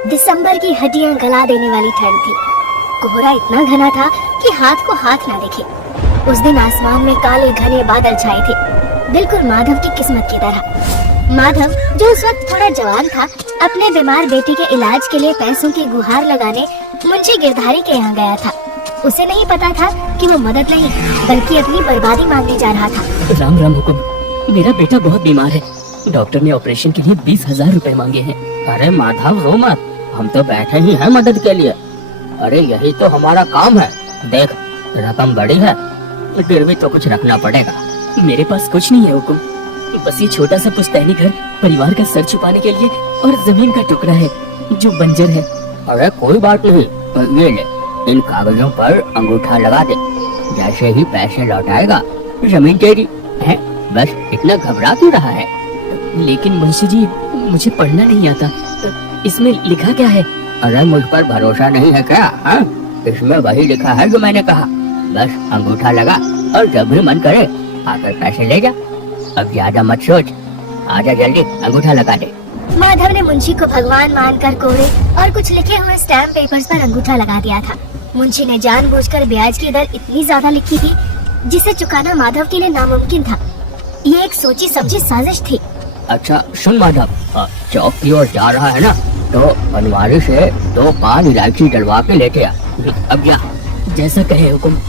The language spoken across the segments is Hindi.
दिसंबर की हड्डियां गला देने वाली ठंड थी। कोहरा इतना घना था कि हाथ को हाथ ना दिखे। उस दिन आसमान में काले घने बादल छाए थे, बिल्कुल माधव की किस्मत की तरह। माधव, जो उस वक्त थोड़ा जवान था, अपने बीमार बेटी के इलाज के लिए पैसों की गुहार लगाने मुंशी गिरधारी के यहाँ गया था। उसे नहीं पता था कि वो मदद नहीं बल्कि अपनी बर्बादी मांगने जा रहा था। राम राम हुकुम, मेरा बेटा बहुत बीमार है। डॉक्टर ने ऑपरेशन के लिए 20,000 रुपए मांगे हैं। अरे माधव रो मत, हम तो बैठे ही हैं मदद के लिए। अरे यही तो हमारा काम है। देख रकम बड़ी है, फिर भी तो कुछ रखना पड़ेगा। मेरे पास कुछ नहीं है हुकुम, बस ये छोटा सा पुश्तैनी घर परिवार का सर छुपाने के लिए और जमीन का टुकड़ा है जो बंजर है। अरे कोई बात नहीं, ये ले, इन कागजों पर अंगूठा लगा दे। जैसे ही पैसे लौटाएगा जमीन तेरी है। बस इतना घबरा क्यों रहा है? लेकिन मुंशी जी, मुझे पढ़ना नहीं आता, इसमें लिखा क्या है? अरे मुझ पर भरोसा नहीं है क्या? हाँ, इसमें वही लिखा है जो मैंने कहा। बस अंगूठा लगा और जब भी मन करे आकर पैसे ले जा। अब ज्यादा मत सोच, आजा जल्दी अंगूठा लगा दे। माधव ने मुंशी को भगवान मानकर कोरे और कुछ लिखे हुए स्टैम्प पेपर्स पर अंगूठा लगा दिया था। मुंशी ने जानबूझकर ब्याज की दर इतनी ज्यादा लिखी थी जिसे चुकाना माधव के लिए नामुमकिन था। ये एक सोची समझी साजिश थी। अच्छा सुन माधव, चौक की ओर जा रहा है ना, तो बनवारी से 2 पान इलायची डलवा के लेके आ। अब जा। जैसा कहे हुकुम।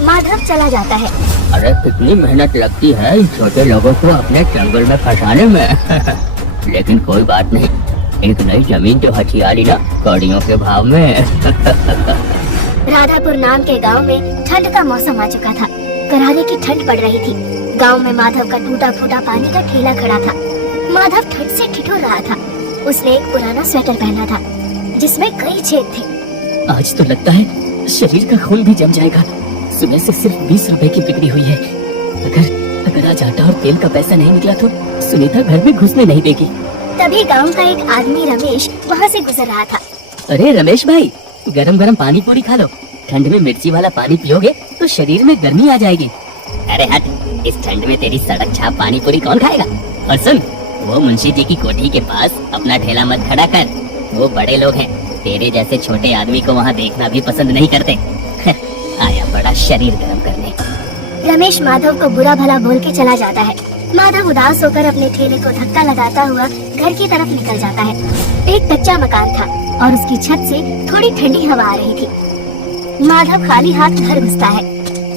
माधव चला जाता है। अरे कितनी मेहनत लगती है इन छोटे लोगों को अपने जंगल में फंसाने में। लेकिन कोई बात नहीं, एक नई जमीन तो हथिया ली ना कौड़ियों के भाव में। राधापुर नाम के गांव में ठंड का मौसम आ चुका था। करारे की ठंड पड़ रही थी। गांव में माधव का टूटा फूटा पानी का ठेला खड़ा था। माधव ठंड से ठिठुर रहा था। उसने एक पुराना स्वेटर पहना था जिसमें कई छेद थे। आज तो लगता है शरीर का खून भी जम जाएगा। सुबह से सिर्फ 20 रुपए की बिक्री हुई है। अगर आज आटा और तेल का पैसा नहीं निकला तो सुनीता घर में घुसने नहीं देगी। तभी गांव का एक आदमी रमेश वहाँ से गुजर रहा था। अरे रमेश भाई, गरम गरम पानी पूरी खा लो। ठंड में मिर्ची वाला पानी पियोगे तो शरीर में गर्मी आ जाएगी। अरे हट, इस ठंड में तेरी सड़क छाप पानी पूरी कौन खाएगा? और सुन, वो मुंशी जी की कोठी के पास अपना ठेला मत खड़ा कर। वो बड़े लोग हैं, तेरे जैसे छोटे आदमी को वहाँ देखना भी पसंद नहीं करते। आया बड़ा शरीर गर्म करने। रमेश माधव को बुरा भला बोल के चला जाता है। माधव उदास होकर अपने ठेले को धक्का लगाता हुआ घर की तरफ निकल जाता है। एक कच्चा मकान था और उसकी छत से थोड़ी ठंडी हवा आ रही थी। माधव खाली हाथ घर घुसता है।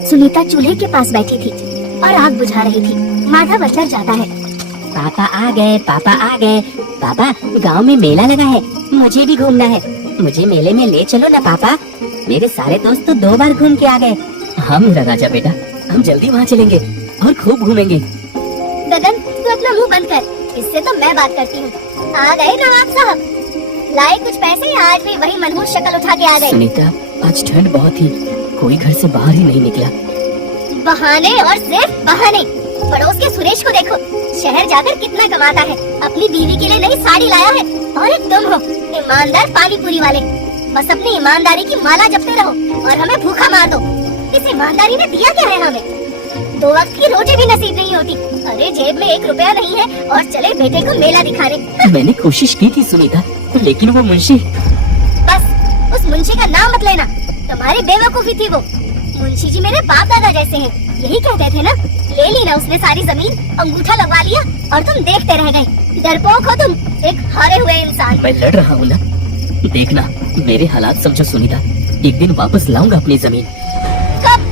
सुनीता चूल्हे के पास बैठी थी और आग बुझा रही थी। माधव अंदर जाता है। पापा आ गए, पापा आ गए। पापा, गांव में मेला लगा है, मुझे भी घूमना है। मुझे मेले में ले चलो ना पापा। मेरे सारे दोस्त तो 2 बार घूम के आ गए। हाँ मेरा राजा बेटा, हम जल्दी वहाँ चलेंगे और खूब घूमेंगे। गगन, तू अपना मुंह बंद कर, इससे तो मैं बात करती हूँ। आ गए नवाब साहब, लाए कुछ पैसे? आज भी वही मनहूस शक्ल उठा के आ गए। सुनीता, आज ठंड बहुत थी, कोई घर से बाहर ही नहीं निकला। बहाने और सिर्फ बहाने। पड़ोस के सुरेश को देखो, शहर जाकर कितना कमाता है। अपनी बीवी के लिए नई साड़ी लाया है। और एक तुम हो, ईमानदार पानी पूरी वाले। बस अपनी ईमानदारी की माला जपते रहो और हमें भूखा मार दो। इस ईमानदारी ने दिया क्या है हमें? 2 वक्त की रोटी भी नसीब नहीं होती। अरे जेब में 1 रुपया नहीं है और चले बेटे को मेला दिखाने। मैंने कोशिश की थी सुनीता, लेकिन वो मुंशी। बस उस मुंशी का नाम मत लेना, तुम्हारी बेवकूफी थी वो। मुंशी जी मेरे बाप दादा जैसे हैं, यही कहते थे ना। ले ली ना उसने सारी जमीन, अंगूठा लगवा लिया और तुम देखते रह गए। डरपोक हो तुम, एक हारे हुए इंसान। मैं लड़ रहा हूँ ना, देखना मेरे हालात समझो सुनीता। एक दिन वापस लाऊंगा अपनी जमीन। कब?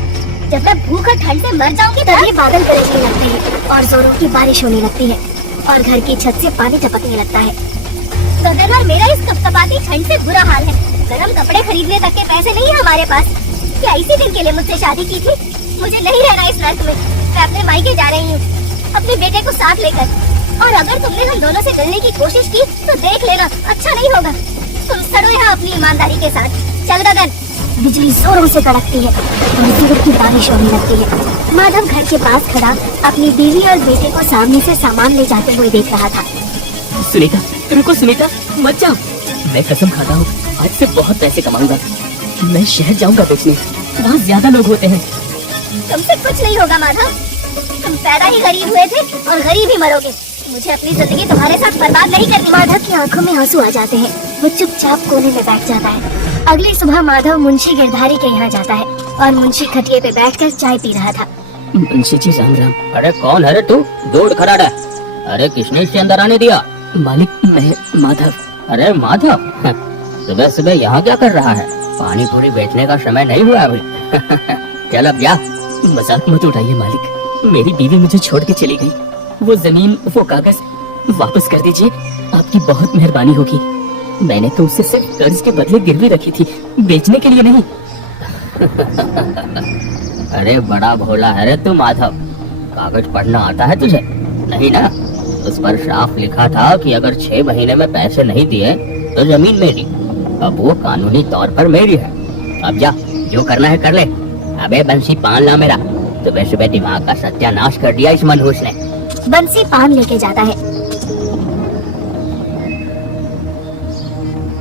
जब मैं भूख और ठंड से मर जाऊंगी तभी बादल गरजने लगते हैं और जोरों की बारिश होने लगती है और घर की छत से पानी टपकने लगता है। तो मेरा इस कपकपाती ठंड से बुरा हाल है। गरम कपड़े खरीदने तक के पैसे नहीं है हमारे पास। क्या इसी दिन के लिए मुझसे शादी की थी? मुझे नहीं रहना इस नर्क में। मैं अपने मायके जा रही हूँ अपने बेटे को साथ लेकर। और अगर तुमने हम दोनों से मिलने की कोशिश की तो देख लेना, अच्छा नहीं होगा। तुम सड़ो यहाँ अपनी ईमानदारी के साथ। चल गगन। बिजली जोरों से कड़कती है और जोर की बारिश होने लगती है। माधव घर के पास खड़ा अपनी बीवी और बेटे को सामने से सामान ले जाते हुए देख रहा था। सुनीता, रुको सुनीता, मत जाओ। मैं कसम खाता हूँ आज से बहुत पैसे कमाऊंगा। मैं शहर जाऊंगा बेचने, वहाँ ज्यादा लोग होते हैं। तुमसे कुछ नहीं होगा माधव, तुम पैदा ही गरीब हुए थे और गरीब ही मरोगे। मुझे अपनी जिंदगी तुम्हारे साथ बर्बाद नहीं करनी। माधव की आंखों में आंसू आ जाते हैं। वो चुपचाप कोने में बैठ जाता है। अगली सुबह माधव मुंशी गिरधारी के यहाँ जाता है और मुंशी खटिये पे बैठकर चाय पी रहा था। मुंशी जी राम राम। अरे कौन है रे तू? दूर खड़ा रहा। अरे किसने इसे अंदर आने दिया? मालिक मैं माधव। अरे माधव, सुबह सुबह यहाँ क्या कर रहा है? पानी पूरी बेचने का समय नहीं हुआ अभी। चल अब जा। मजाक मत उड़ाइए मालिक, मेरी बीवी मुझे छोड़ के चली गई। वो जमीन, वो कागज वापस कर दीजिए, आपकी बहुत मेहरबानी होगी। मैंने तो उसे सिर्फ कर्ज के बदले गिरवी रखी थी, बेचने के लिए नहीं। अरे बड़ा भोला है रे तू माधव, कागज पढ़ना आता है तुझे? नहीं ना? उस पर साफ लिखा था कि अगर 6 महीने में पैसे नहीं दिए तो जमीन मेरी। अब वो कानूनी तौर पर मेरी है। अब जा, जो करना है कर ले। अबे बंसी पान ला मेरा। सुबह सुबह दिमाग का सत्यानाश कर दिया इस मनहूस ने। बंसी पान लेके जाता है।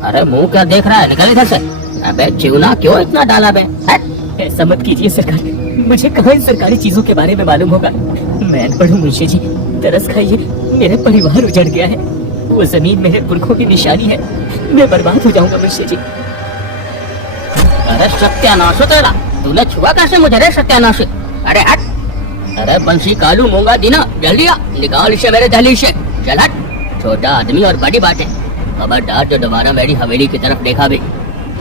अरे मुंह क्या देख रहा है? निकल इधर से। अबे चिवना क्यों इतना डाला बे? हट। ऐसा मत कीजिए सरकार, मुझे कहाँ इन सरकारी चीजों के बारे में मालूम होगा। मैं अनपढ़ हूँ मुंशी जी, तरस खाइए, मेरे परिवार उजड़ गया है। वो जमीन मेरे पुरखों की निशानी है, मैं बर्बाद हो जाऊंगा मुंशी जी। अरे सत्यानाश हो तेरा, तूने छुआ कैसे मुझे रे सत्यानाश? अरे हट। अरे बंसी कालू मूंगा दीना, जल्दी आ, निकाल इसे मेरे दहलीज से। चल हट। छोटा आदमी और बड़ी बातें। खबरदार जो दोबारा मेरी हवेली की तरफ देखा भी।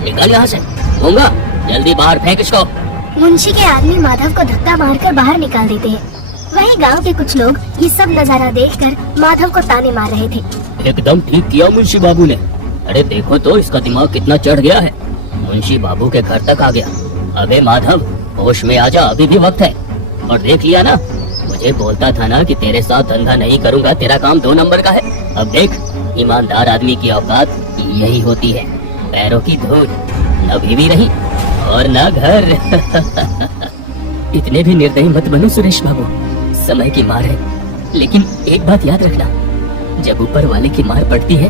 निकल यहाँ से मूंगा, जल्दी बाहर फेंक इसको। मुंशी के आदमी माधव को धक्का मारकर बाहर निकाल देते हैं। वहीं गांव के कुछ लोग ये सब नजारा देखकर माधव को ताने मार रहे थे। एकदम ठीक किया मुंशी बाबू ने। अरे देखो तो इसका दिमाग कितना चढ़ गया है। मुंशी बाबू के घर तक आ गया। अबे माधव, होश में आजा, अभी भी वक्त है। और देख लिया ना, मुझे बोलता था ना कि तेरे साथ धंधा नहीं करूंगा, तेरा काम 2 नंबर का है। अब देख, ईमानदार आदमी की औकात यही होती है। पैरों की धूल, न बीवी रही और न घर। इतने भी निर्दयी मत बनो सुरेश बाबू, समय की मार है। लेकिन एक बात याद रखना, जब ऊपर वाले की मार पड़ती है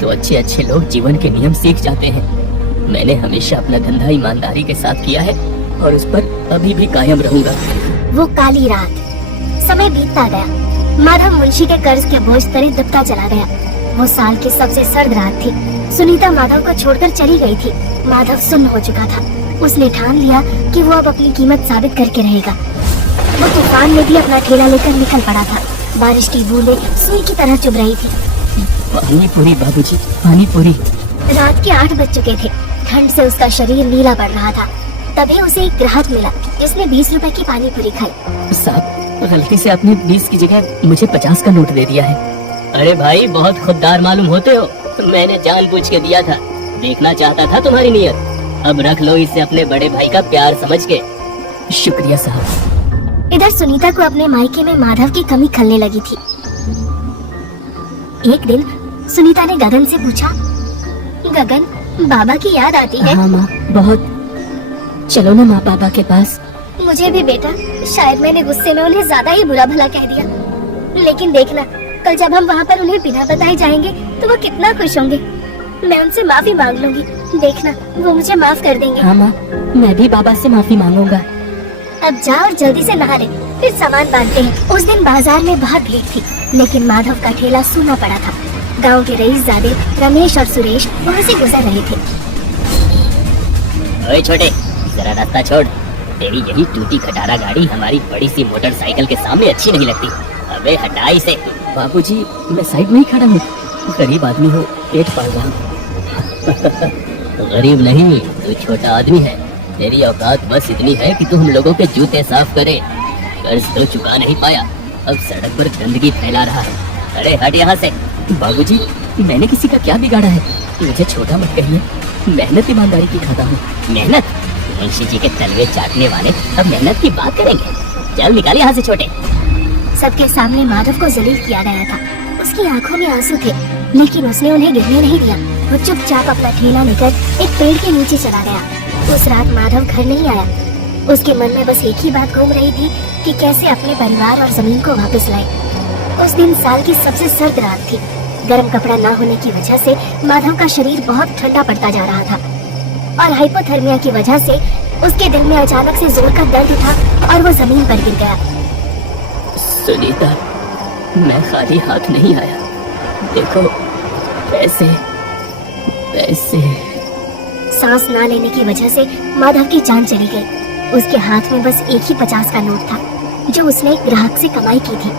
तो अच्छे अच्छे लोग जीवन के नियम सीख जाते हैं। मैंने हमेशा अपना धंधा ईमानदारी के साथ किया है और उस पर अभी भी कायम रहूंगा। वो काली रात, समय बीतता गया। माधव मुंशी के कर्ज के बोझ तले दबता चला गया। वो साल की सबसे सर्द रात थी। सुनीता माधव को छोड़कर चली गई थी। माधव सुन्न हो चुका था। उसने ठान लिया कि वो अब अपनी कीमत साबित करके रहेगा। वो तूफान में भी अपना ठेला लेकर निकल पड़ा था। बारिश की बूंदें सुई की तरह चुभ रही थी। पानी पूरी बाबूजी, पानी पूरी। रात के 8 बज चुके थे। ठंड से उसका शरीर नीला पड़ रहा था। तभी उसे एक ग्राहक मिला जिसने 20 रुपए की पानी पूरी खाई। साहब, गलती से आपने 20 की जगह मुझे 50 का नोट दे दिया है। अरे भाई, बहुत खुददार मालूम होते हो। मैंने जानबूझ के दिया था, देखना चाहता था तुम्हारी नीयत। अब रख लो इसे अपने बड़े भाई का प्यार समझ के। शुक्रिया साहब। इधर सुनीता को अपने मायके में माधव की कमी खलने लगी थी। एक दिन सुनीता ने गगन से पूछा, गगन, बाबा की याद आती है? हाँ माँ, बहुत। चलो ना माँ बाबा के पास। मुझे भी बेटा, शायद मैंने गुस्से में उन्हें ज्यादा ही बुरा भला कह दिया। लेकिन देखना, कल जब हम वहाँ पर उन्हें बिना बताए जाएंगे तो वो कितना खुश होंगे। मैं उनसे माफी मांग लूंगी, देखना वो मुझे माफ कर देंगे। हाँ माँ, मैं भी बाबा से माफी मांगूंगा। अब जा और जल्दी से नहा ले, फिर सामान बांधते हैं। उस दिन बाजार में बहुत भीड़ थी, लेकिन माधव का ठेला सूना पड़ा था। गांव के रईसजादे रमेश और सुरेश वहाँ से गुजर रहे थे। ओए छोटे, जरा रास्ता छोड़। तेरी यही टूटी खटारा गाड़ी हमारी बड़ी सी मोटरसाइकिल के सामने अच्छी नहीं लगती। अबे हटा इसे। बाबूजी, मैं साइड में ही खड़ा हूँ। गरीब आदमी हो, पेट पाल रहा हूँ। गरीब नहीं, तू छोटा आदमी है। तेरी औकात बस इतनी है कि तू हम लोगों के जूते साफ करे। कर्ज तो चुका नहीं पाया, अब सड़क पर गंदगी फैला रहा है। अरे हट यहाँ से। बाबूजी, मैंने किसी का क्या बिगाड़ा है? मुझे छोटा मत कहिए, मेहनत ईमानदारी की खाता हूँ। मेहनत? मुंशी जी के तलवे चाटने वाले अब मेहनत की बात करेंगे? चल निकाल यहाँ से छोटे। सबके सामने माधव को जलील किया गया था। उसकी आंखों में आंसू थे, लेकिन उसने उन्हें गिरने नहीं दिया। वो चुपचाप अपना ठेला लेकर एक पेड़ के नीचे चला गया। उस रात माधव घर नहीं आया। उसके मन में बस एक ही बात घूम रही थी कि कैसे अपने परिवार और जमीन को वापस लाए। उस दिन साल की सबसे सर्द रात थी। गर्म कपड़ा न होने की वजह से माधव का शरीर बहुत ठंडा पड़ता जा रहा था और हाइपोथर्मिया की वजह से उसके दिल में अचानक से जोर का दर्द उठा और वो जमीन पर गिर गया। सुनीता, मैं खाली हाथ नहीं आया। देखो, कैसे? सांस ना लेने की वजह से माधव की जान चली गई। उसके हाथ में बस एक ही 50 का नोट था जो उसने एक ग्राहक से कमाई की थी।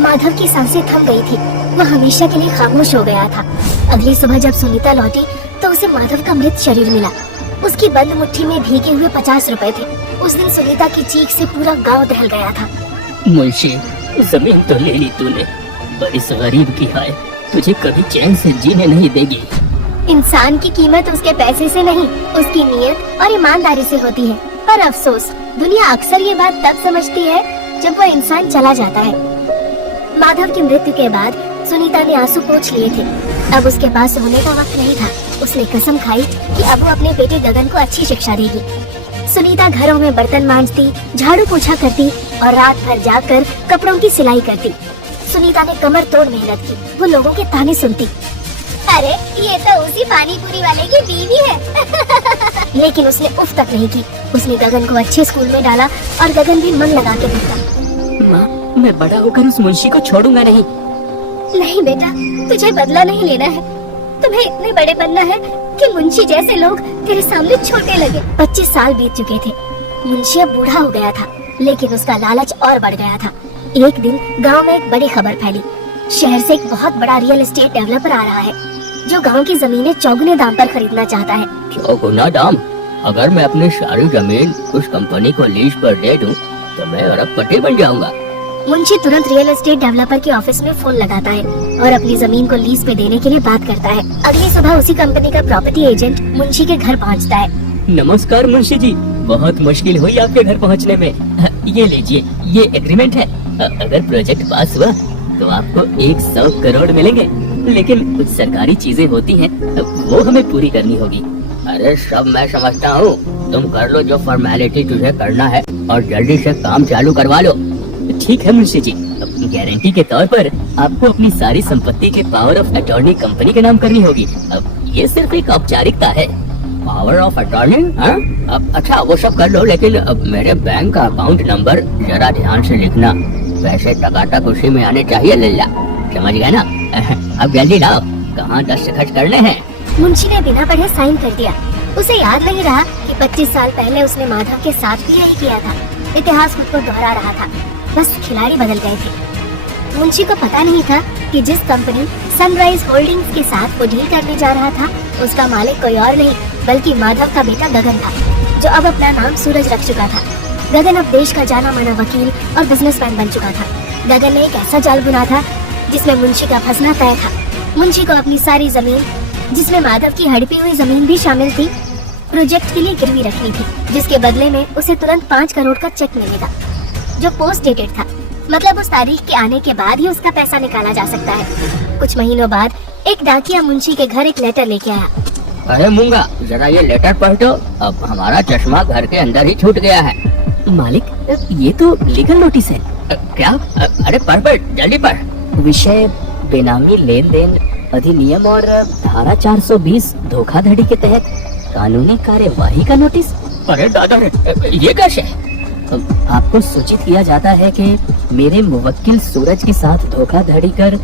माधव की सांसें थम गई थी, वह हमेशा के लिए खामोश हो गया था। अगली सुबह जब सुनीता लौटी तो उसे माधव का मृत शरीर मिला। उसकी बंद मुट्ठी में भीगे हुए 50 रुपए थे। उस दिन सुनीता की चीख से पूरा गांव दहल गया था। मुंशी, जमीन तो ले ली तूने, पर इस गरीब की हाय तुझे कभी चैन से जीने नहीं देगी। इंसान की कीमत उसके पैसे से नहीं, उसकी नीयत और ईमानदारी से होती है। पर अफसोस, दुनिया अक्सर ये बात तब समझती है जब वह इंसान चला जाता है। माधव की मृत्यु के बाद सुनीता ने आंसू पोंछ लिए थे। अब उसके पास रोने का वक्त नहीं था। उसने कसम खाई कि अब वो अपने बेटे गगन को अच्छी शिक्षा देगी। सुनीता घरों में बर्तन मांजती, झाड़ू पोछा करती और रात भर जाकर कपड़ों की सिलाई करती। सुनीता ने कमर तोड़ मेहनत की। वो लोगों के ताने सुनती, अरे ये तो उसी पानी पूरी वाले की बीवी है। लेकिन उसने उफ तक नहीं की। उसने गगन को अच्छे स्कूल में डाला और गगन भी मन लगा के पढ़ता। माँ, मैं बड़ा होकर उस मुंशी को छोड़ूंगा नहीं। नहीं बेटा, तुझे बदला नहीं लेना है। तुम्हें इतने बड़े बनना है कि मुंशी जैसे लोग तेरे सामने छोटे लगे। 25 साल बीत चुके थे। मुंशी अब बूढ़ा हो गया था, लेकिन उसका लालच और बढ़ गया था। एक दिन गांव में एक बड़ी खबर फैली। शहर से एक बहुत बड़ा रियल एस्टेट डेवलपर आ रहा है जो गांव की जमीनें चौगुने दाम पर खरीदना चाहता है। चौगुना दाम? अगर मैं अपनी सारी जमीन उस कंपनी को लीज पर दे दूं, तो मैं अरबपति बन जाऊंगा। मुंशी तुरंत रियल एस्टेट डेवलपर के ऑफिस में फोन लगाता है और अपनी जमीन को लीज पे देने के लिए बात करता है। अगली सुबह उसी कंपनी का प्रॉपर्टी एजेंट मुंशी के घर पहुंचता है। नमस्कार मुंशी जी, बहुत मुश्किल हुई आपके घर पहुंचने में। ये लीजिए, ये एग्रीमेंट है। अगर प्रोजेक्ट पास हुआ तो आपको 100 करोड़ मिलेंगे, लेकिन कुछ सरकारी चीजें होती हैं, वो हमें पूरी करनी होगी। अरे सब मैं समझता हूँ, तुम कर लो जो फॉर्मेलिटी तुझे करना है और जल्दी से काम चालू करवा लो। ठीक है मुंशी जी, अपनी गारंटी के तौर पर आपको अपनी सारी संपत्ति के पावर ऑफ अटॉर्नी कंपनी के नाम करनी होगी। अब ये सिर्फ एक औपचारिकता है। Power of attorney? अब अच्छा वो सब कर लो, लेकिन अब मेरे बैंक का अकाउंट नंबर जरा ध्यान से लिखना। पैसे टकाटक उसी में आने चाहिए लल्ला, समझ गए ना? अब जल्दी लाओ, कहाँ दस्तखत करने हैं? मुंशी ने बिना पढ़े साइन कर दिया। उसे याद नहीं रहा कि 25 साल पहले उसने माधव के साथ भी यही किया था। इतिहास खुद को दोहरा रहा था, बस खिलाड़ी बदल गए थे। मुंशी को पता नहीं था कि जिस कंपनी सनराइज होल्डिंग्स के साथ वो डील करने जा रहा था, उसका मालिक कोई और नहीं बल्कि माधव का बेटा गगन था, जो अब अपना नाम सूरज रख चुका था। गगन अब देश का जाना माना वकील और बिजनेसमैन बन चुका था। गगन ने एक ऐसा जाल बुना था जिसमें मुंशी का फंसना तय था। मुंशी को अपनी सारी जमीन, जिसमें माधव की हड़पी हुई जमीन भी शामिल थी, प्रोजेक्ट के लिए गिरवी रखनी थी, जिसके बदले में उसे तुरंत 5 करोड़ का चेक मिलेगा जो पोस्ट डेटेड था। मतलब उस तारीख के आने के बाद ही उसका पैसा निकाला जा सकता है। कुछ महीनों बाद एक डाकिया मुंशी के घर एक लेटर लेके आया। अरे मूंगा, जरा ये लेटर पढ़ दो। अब हमारा चश्मा घर के अंदर ही छूट गया है। मालिक, ये तो लीगल नोटिस है। क्या? अरे पढ़ जल्दी पढ़। विषय बेनामी लेन देन अधिनियम और धारा 420 धोखाधड़ी के तहत कानूनी कार्यवाही का नोटिस। अरे दादा, ये कैसे? आपको सूचित किया जाता है कि मेरे मुवक्किल सूरज के साथ धोखाधड़ी कर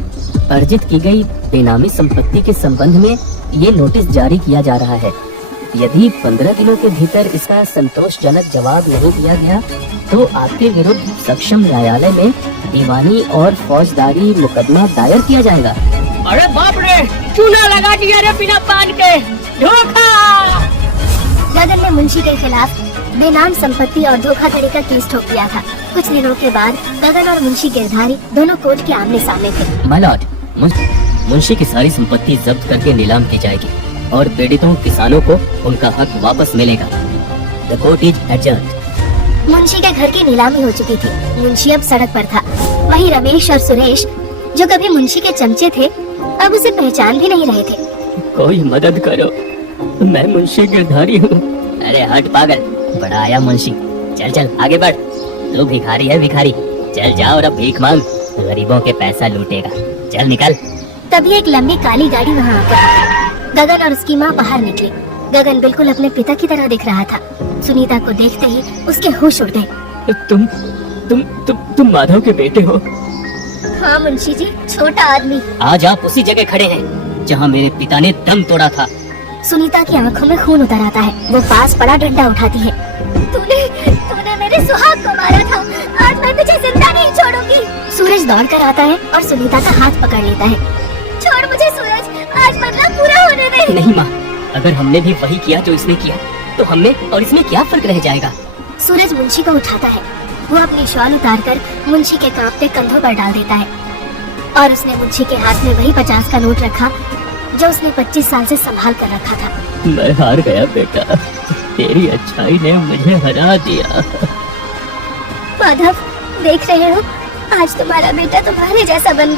अर्जित की गई बेनामी संपत्ति के संबंध में ये नोटिस जारी किया जा रहा है। यदि 15 दिनों के भीतर इसका संतोषजनक जवाब नहीं दिया गया तो आपके विरुद्ध सक्षम न्यायालय में दीवानी और फौजदारी मुकदमा दायर किया जाएगा। अरे बाप रे, चूना लगा दिया रे बिना पान के, धोखा! गगन ने मुंशी के खिलाफ बेनाम संपत्ति और धोखाधड़ी का केस ठोक दिया था। कुछ दिनों के बाद गगन और मुंशी गिरधारी दोनों कोर्ट के आमने सामने थे। माय लॉर्ड, मुंशी की सारी संपत्ति जब्त करके नीलाम की जाएगी और पीड़ितों किसानों को उनका हक वापस मिलेगा। The court is adjourned. Munshi के घर की नीलामी हो चुकी थी। मुंशी अब सड़क पर था। वहीं रमेश और सुरेश, जो कभी मुंशी के चमचे थे, अब उसे पहचान भी नहीं रहे थे। कोई मदद करो, मैं मुंशी गिरधारी हूँ। अरे हट पागल, बड़ा आया मुंशी। चल चल आगे बढ़, तू भिखारी है भिखारी। चल जाओ और अब भीख मांग, गरीबों के पैसा लूटेगा। चल निकल। तभी एक लंबी काली गाड़ी वहाँ आकर गगन और उसकी माँ बाहर निकली। गगन बिल्कुल अपने पिता की तरह दिख रहा था। सुनीता को देखते ही उसके होश उड़ गए। तुम माधव के बेटे हो? हाँ मुंशी जी, छोटा आदमी। आज आप उसी जगह खड़े हैं जहाँ मेरे पिता ने दम तोड़ा था। सुनीता की आंखों में खून उतर आता है। वो पास पड़ा डंडा उठाती है। तूने मेरे सुहाग को मारा था। आज मैं तुझे जिंदा नहीं छोड़ूंगी। सूरज दौड़ कर आता है और सुनीता का हाथ पकड़ लेता है। छोड़ मुझे सूरज, आज बदला पूरा होने दे। नहीं माँ, अगर हमने भी वही किया जो इसने किया तो हमें और इसमें क्या फर्क रह जाएगा। सूरज मुंशी को उठाता है। वो अपनी शॉल उतारकर मुंशी के कांपते कंधों पर डाल देता है और उसने मुंशी के हाथ में वही 50 का नोट रखा जो उसने 25 साल से संभाल कर रखा था। मैं हार गया बेटा, तेरी अच्छाई ने मुझे हरा दिया। माधव, देख रहे हो, आज तुम्हारा बेटा तुम्हारे जैसा बन